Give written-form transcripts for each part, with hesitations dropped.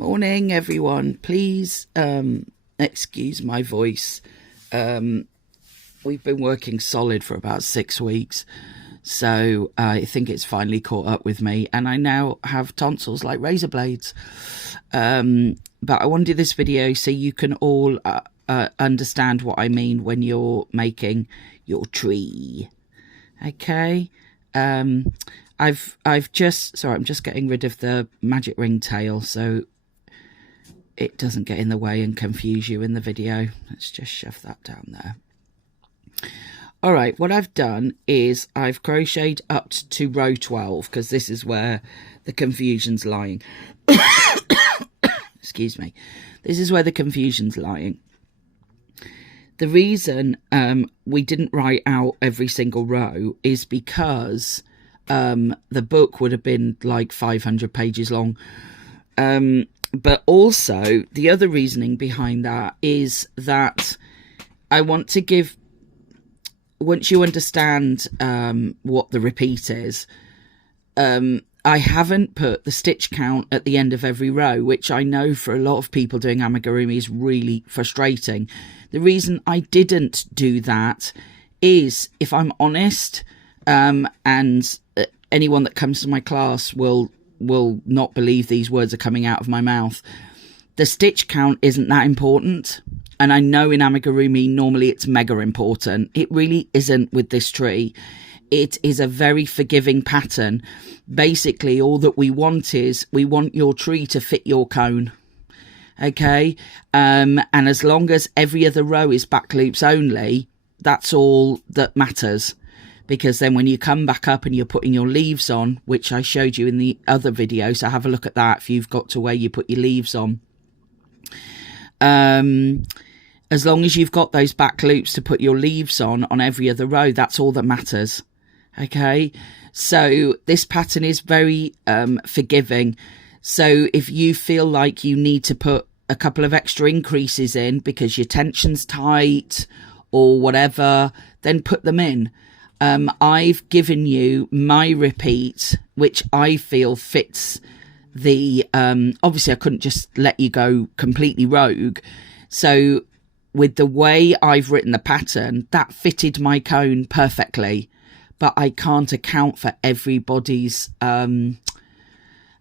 Morning, everyone. Please excuse my voice. We've been working solid for about 6 weeks, so I think it's finally caught up with me, and I now have tonsils like razor blades. But I want to do this video so you can all understand what I mean when you're making your tree. Okay. I'm just getting rid of the magic ring tail so it doesn't get in the way and confuse you in the video. Let's just shove that down there. All right, what I've done is I've crocheted up to row 12 because this is where the confusion's lying. Excuse me. This is where the confusion's lying. The reason we didn't write out every single row is because the book would have been like 500 pages long. But also, the other reasoning behind that is that I want to give, once you understand what the repeat is, I haven't put the stitch count at the end of every row, which I know for a lot of people doing amigurumi is really frustrating. The reason I didn't do that is, if I'm honest, and anyone that comes to my class will not believe these words are coming out of my mouth, the stitch count isn't that important. And I know in amigurumi normally it's mega important. It really isn't with this tree. It is a very forgiving pattern. Basically, all that we want is we want your tree to fit your cone. Okay, and as long as every other row is back loops only, that's all that matters. Because then when you come back up and you're putting your leaves on, which I showed you in the other video, so have a look at that if you've got to where you put your leaves on. As long as you've got those back loops to put your leaves on every other row, that's all that matters. Okay, so this pattern is very forgiving. So if you feel like you need to put a couple of extra increases in because your tension's tight or whatever, then put them in. I've given you my repeat, which I feel fits the, obviously I couldn't just let you go completely rogue. So with the way I've written the pattern, that fitted my cone perfectly, but I can't account for everybody's,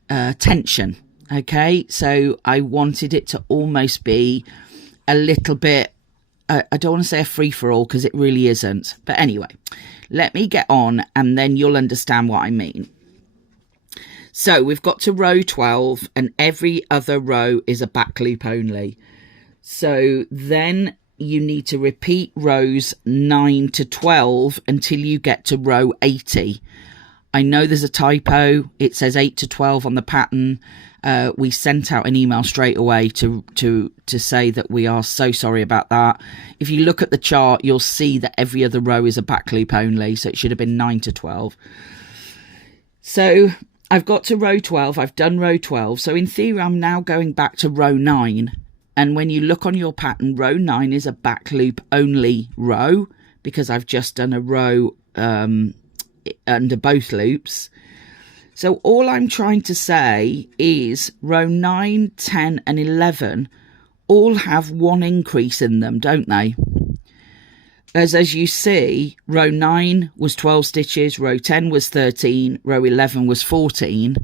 tension. Okay. So I wanted it to almost be a little bit, I don't want to say a free-for-all because it really isn't. But anyway, let me get on and then you'll understand what I mean. So we've got to row 12 and every other row is a back loop only. So then you need to repeat rows 9 to 12 until you get to row 80. I know there's a typo. It says 8 to 12 on the pattern. We sent out an email straight away to say that we are so sorry about that. If you look at the chart, you'll see that every other row is a back loop only, so it should have been 9 to 12. So I've got to row 12. I've done row 12. So in theory, I'm now going back to row 9. And when you look on your pattern, row 9 is a back loop only row because I've just done a row under both loops. So all I'm trying to say is row 9, 10 and 11 all have one increase in them, don't they? As you see, row 9 was 12 stitches, row 10 was 13, row 11 was 14,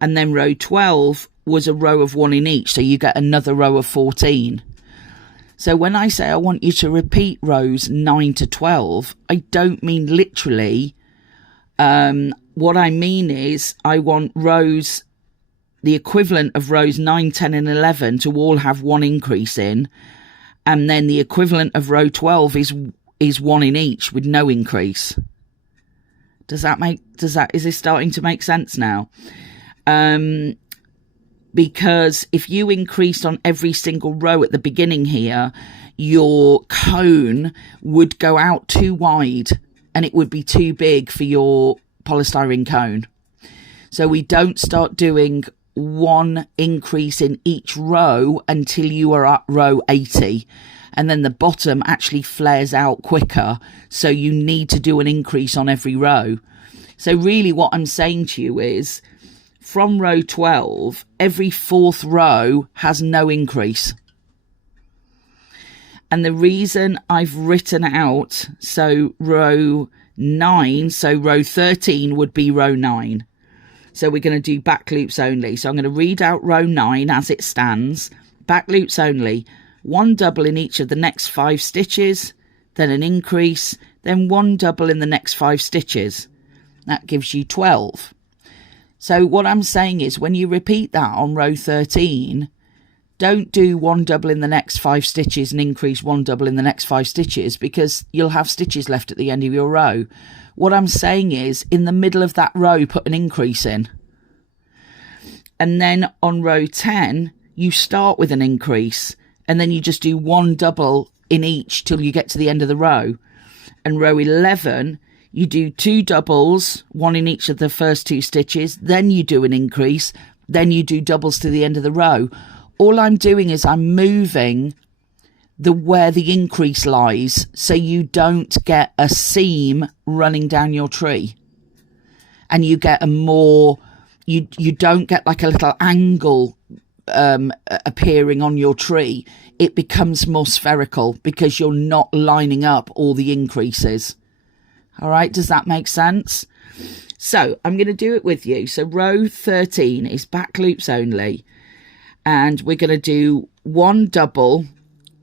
and then row 12 was a row of one in each, so you get another row of 14. So when I say I want you to repeat rows 9 to 12, I don't mean literally. What I mean is I want rows, the equivalent of rows 9, 10 and 11 to all have one increase in, and then the equivalent of row 12 is one in each with no increase. Is this starting to make sense now? Because if you increased on every single row at the beginning here, your cone would go out too wide and it would be too big for your polystyrene cone. So we don't start doing one increase in each row until you are at row 80, and then the bottom actually flares out quicker, so you need to do an increase on every row. So really what I'm saying to you is from row 12, every fourth row has no increase. And the reason I've written out, so row 9, so row 13 would be row 9. So we're going to do back loops only. So I'm going to read out row 9 as it stands. Back loops only. 1 double in each of the next 5 stitches, then an increase, then 1 double in the next 5 stitches. That gives you 12. So what I'm saying is when you repeat that on row 13, don't do 1 double in the next 5 stitches and increase 1 double in the next 5 stitches, because you'll have stitches left at the end of your row. What I'm saying is in the middle of that row, put an increase in. And then on row 10, you start with an increase and then you just do 1 double in each till you get to the end of the row. And row 11, you do 2 doubles, 1 in each of the first 2 stitches, then you do an increase, then you do doubles to the end of the row. All I'm doing is I'm moving where the increase lies, so you don't get a seam running down your tree, and you get a more, you don't get like a little angle appearing on your tree. It becomes more spherical because you're not lining up all the increases. All right, does that make sense? So I'm going to do it with you. So row 13 is back loops only, and we're going to do 1 double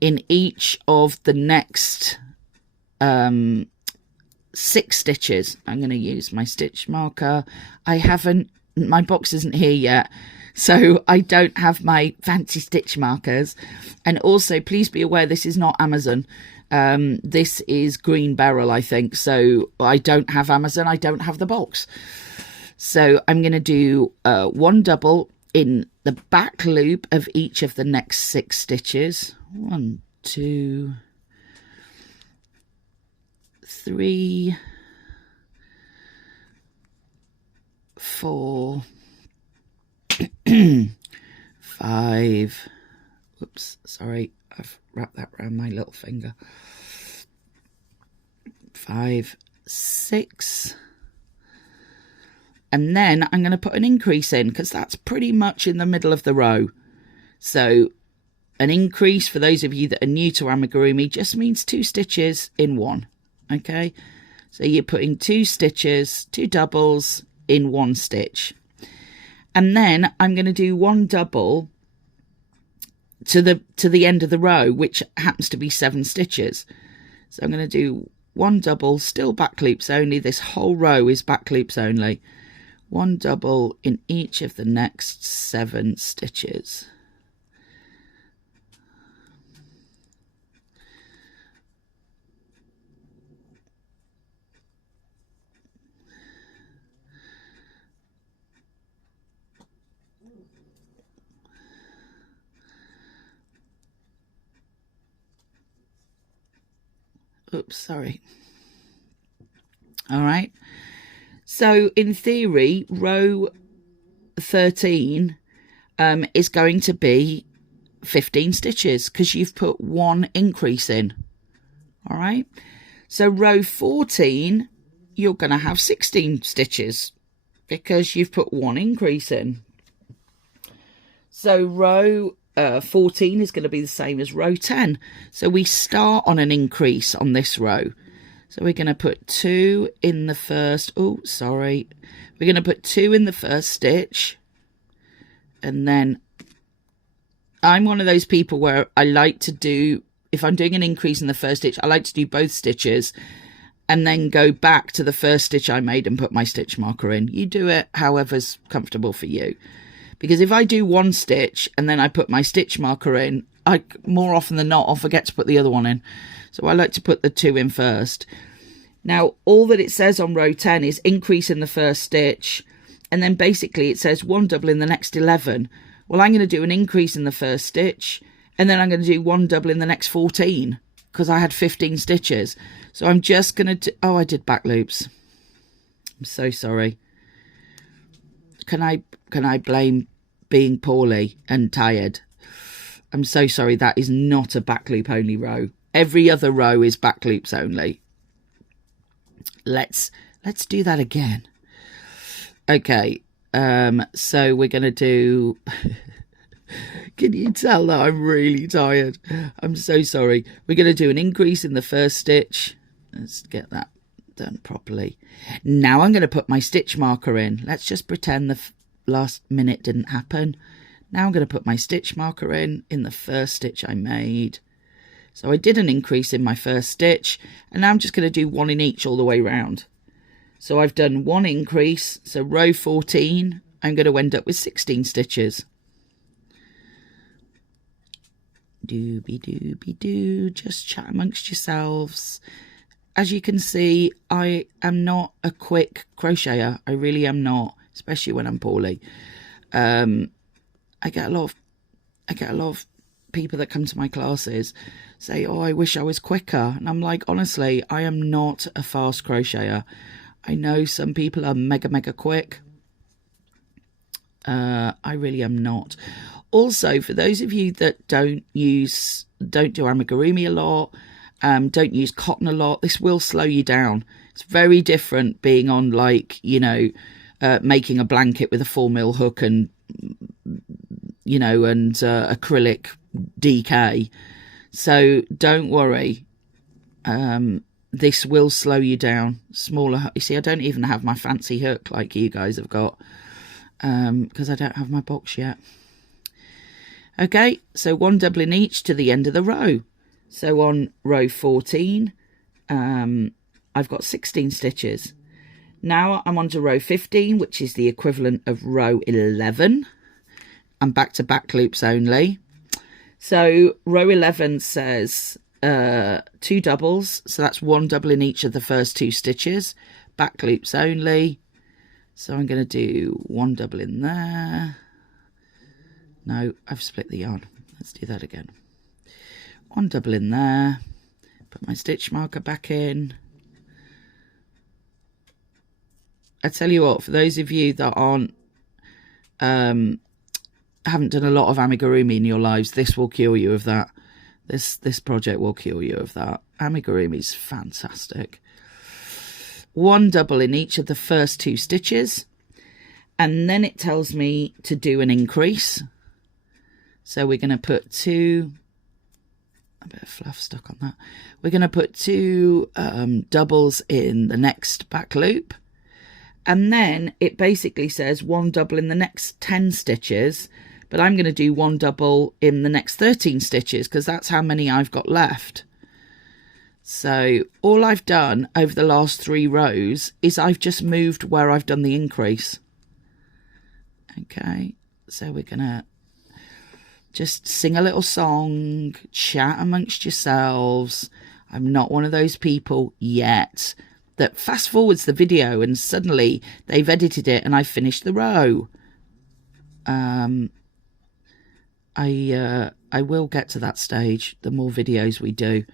in each of the next 6 stitches. I'm going to use my stitch marker. My box isn't here yet, so I don't have my fancy stitch markers. And also, please be aware, this is not Amazon. This is Green Beryl, I think. So I don't have Amazon. I don't have the box. So I'm going to do 1 double in the back loop of each of the next 6 stitches. 1, 2, 3, 4, 5. Oops, sorry, I've wrapped that around my little finger. 5, 6. And then I'm going to put an increase in, because that's pretty much in the middle of the row. So an increase, for those of you that are new to amigurumi, just means 2 stitches in one. Okay, so you're putting 2 stitches, 2 doubles in 1 stitch. And then I'm going to do 1 double to the end of the row, which happens to be 7 stitches. So I'm going to do 1 double, still back loops only. This whole row is back loops only. 1 double in each of the next 7 stitches. Oops, sorry. All right. So in theory, row 13 is going to be 15 stitches because you've put 1 increase in. All right. So row 14, you're going to have 16 stitches because you've put 1 increase in. So row 14 is going to be the same as row 10. So we start on an increase on this row. So we're going to put 2 in the first, We're going to put 2 in the first stitch. And then I'm one of those people where I like to do, if I'm doing an increase in the first stitch, I like to do both stitches and then go back to the first stitch I made and put my stitch marker in. You do it however's comfortable for you. Because if I do 1 stitch and then I put my stitch marker in, more often than not, I'll forget to put the other one in. So I like to put the 2 in first. Now, all that it says on row 10 is increase in the first stitch. And then basically it says 1 double in the next 11. Well, I'm going to do an increase in the first stitch. And then I'm going to do 1 double in the next 14. Because I had 15 stitches. So I'm just going to... I did back loops. I'm so sorry. Can I blame being poorly and tired? I'm so sorry. That is not a back loop only row. Every other row is back loops only. Let's do that again. Okay, So we're going to do... Can you tell that I'm really tired? I'm so sorry. We're going to do an increase in the first stitch. Let's get that done properly. Now I'm going to put my stitch marker in. Let's just pretend the last minute didn't happen. Now I'm going to put my stitch marker in the first stitch I made. So I did an increase in my first stitch, and now I'm just going to do one in each all the way round. So I've done one increase, so row 14, I'm going to end up with 16 stitches. Dooby-dooby-doo, just chat amongst yourselves. As you can see, I am not a quick crocheter. I really am not, especially when I'm poorly. I get a lot of people that come to my classes say, oh, I wish I was quicker. And I'm like, honestly, I am not a fast crocheter. I know some people are mega quick. I really am not. Also, for those of you that don't do amigurumi a lot, don't use cotton a lot, this will slow you down. It's very different being on, like, you know, making a blanket with a 4mm hook and, you know, and acrylic DK. So don't worry. This will slow you down. Smaller, you see, I don't even have my fancy hook like you guys have got, because I don't have my box yet. Okay, so one double in each to the end of the row. So on row 14, I've got 16 stitches. Now I'm on to row 15, which is the equivalent of row 11. I'm back to back loops only. So row 11 says 2 doubles, so that's one double in each of the first 2 stitches. Back loops only. So I'm going to do one double in there. No, I've split the yarn. Let's do that again. One double in there. Put my stitch marker back in. I tell you what, for those of you that aren't, haven't done a lot of amigurumi in your lives, this will cure you of that. This project will cure you of that. Amigurumi is fantastic. One double in each of the first 2 stitches, and then it tells me to do an increase. So we're going to put 2, a bit of fluff stuck on that. We're going to put 2 doubles in the next back loop. And then it basically says 1 double in the next 10 stitches. But I'm going to do 1 double in the next 13 stitches because that's how many I've got left. So all I've done over the last 3 rows is I've just moved where I've done the increase. Okay, so we're going to just sing a little song, chat amongst yourselves. I'm not one of those people yet that fast forwards the video and suddenly they've edited it and I've finished the row. I will get to that stage the more videos we do.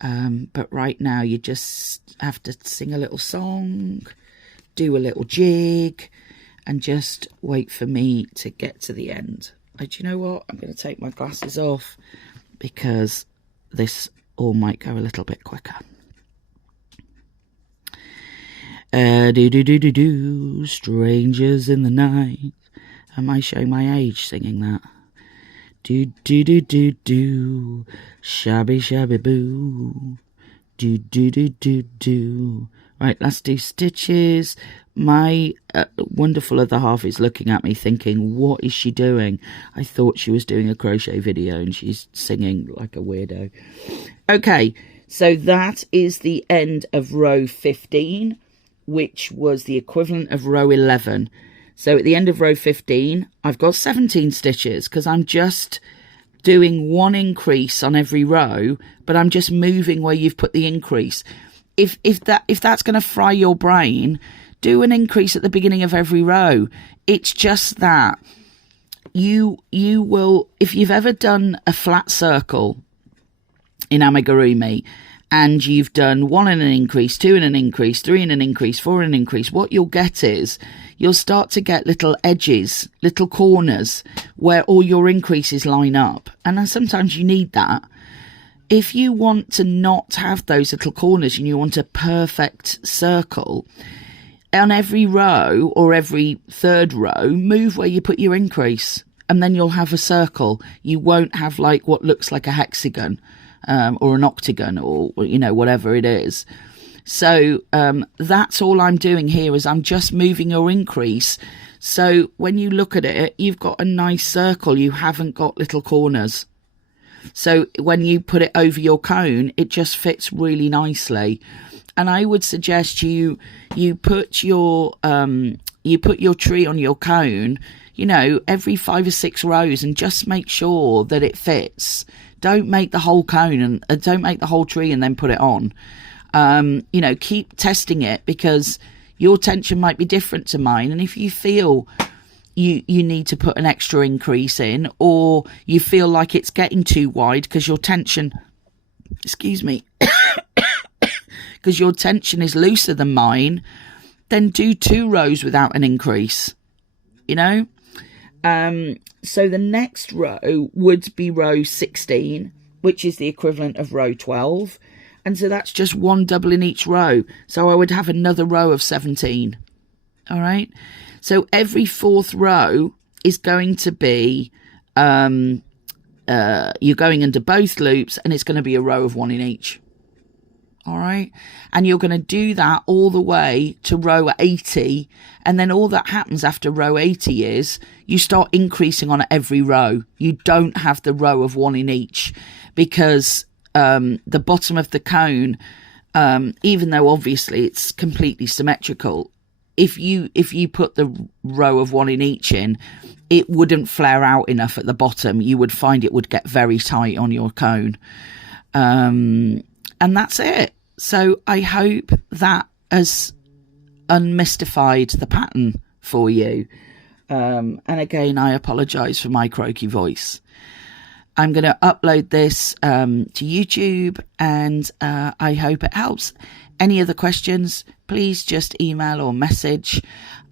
But right now you just have to sing a little song, do a little jig, and just wait for me to get to the end. Do you know what? I'm going to take my glasses off because this all might go a little bit quicker. Do, strangers in the night. Am I showing my age singing that? Do, shabby, shabby, boo. Do. Right, let's do stitches. My wonderful other half is looking at me thinking, what is she doing? I thought she was doing a crochet video and she's singing like a weirdo. Okay, so that is the end of row 15, which was the equivalent of row 11. So at the end of row 15, I've got 17 stitches because I'm just doing 1 increase on every row, but I'm just moving where you've put the increase. If that's going to fry your brain, do an increase at the beginning of every row. It's just that you will, if you've ever done a flat circle in amigurumi and you've done 1 in an increase, 2 in an increase, 3 in an increase, 4 in an increase, what you'll get is you'll start to get little edges, little corners where all your increases line up. And sometimes you need that. If you want to not have those little corners and you want a perfect circle, on every row or every third row, move where you put your increase, and then you'll have a circle. You won't have like what looks like a hexagon or an octagon, or whatever it is. So that's all I'm doing here, is I'm just moving your increase. So when you look at it, you've got a nice circle. You haven't got little corners. So when you put it over your cone, it just fits really nicely. And I would suggest you put your tree on your cone, every 5 or 6 rows, and just make sure that it fits. Don't make the whole cone and don't make the whole tree and then put it on. Keep testing it, because your tension might be different to mine. And if you feel you need to put an extra increase in, or you feel like it's getting too wide because your tension, because your tension is looser than mine, then do 2 rows without an increase, So the next row would be row 16, which is the equivalent of row 12. And so that's just 1 double in each row. So I would have another row of 17. All right. So every 4th row is going to be, you're going under both loops, and it's going to be a row of 1 in each. All right. And you're going to do that all the way to row 80. And then all that happens after row 80 is you start increasing on every row. You don't have the row of 1 in each, because the bottom of the cone, even though obviously it's completely symmetrical, if you put the row of 1 in each in, it wouldn't flare out enough at the bottom. You would find it would get very tight on your cone. And that's it. So I hope that has unmystified the pattern for you. And again, I apologise for my croaky voice. I'm going to upload this to YouTube, and I hope it helps. Any other questions, please just email or message.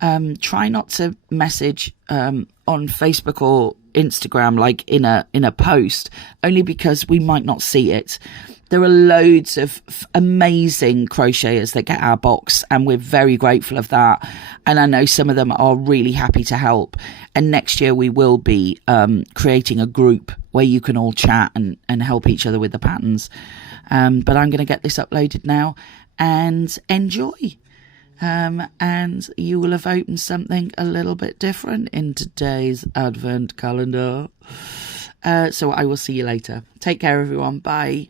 Try not to message on Facebook or Instagram like in a post, only because we might not see it. There are loads of amazing crocheters that get our box, and we're very grateful of that. And I know some of them are really happy to help. And next year we will be creating a group where you can all chat and help each other with the patterns. But I'm going to get this uploaded now, and enjoy. And you will have opened something a little bit different in today's advent calendar. So I will see you later. Take care, everyone. Bye.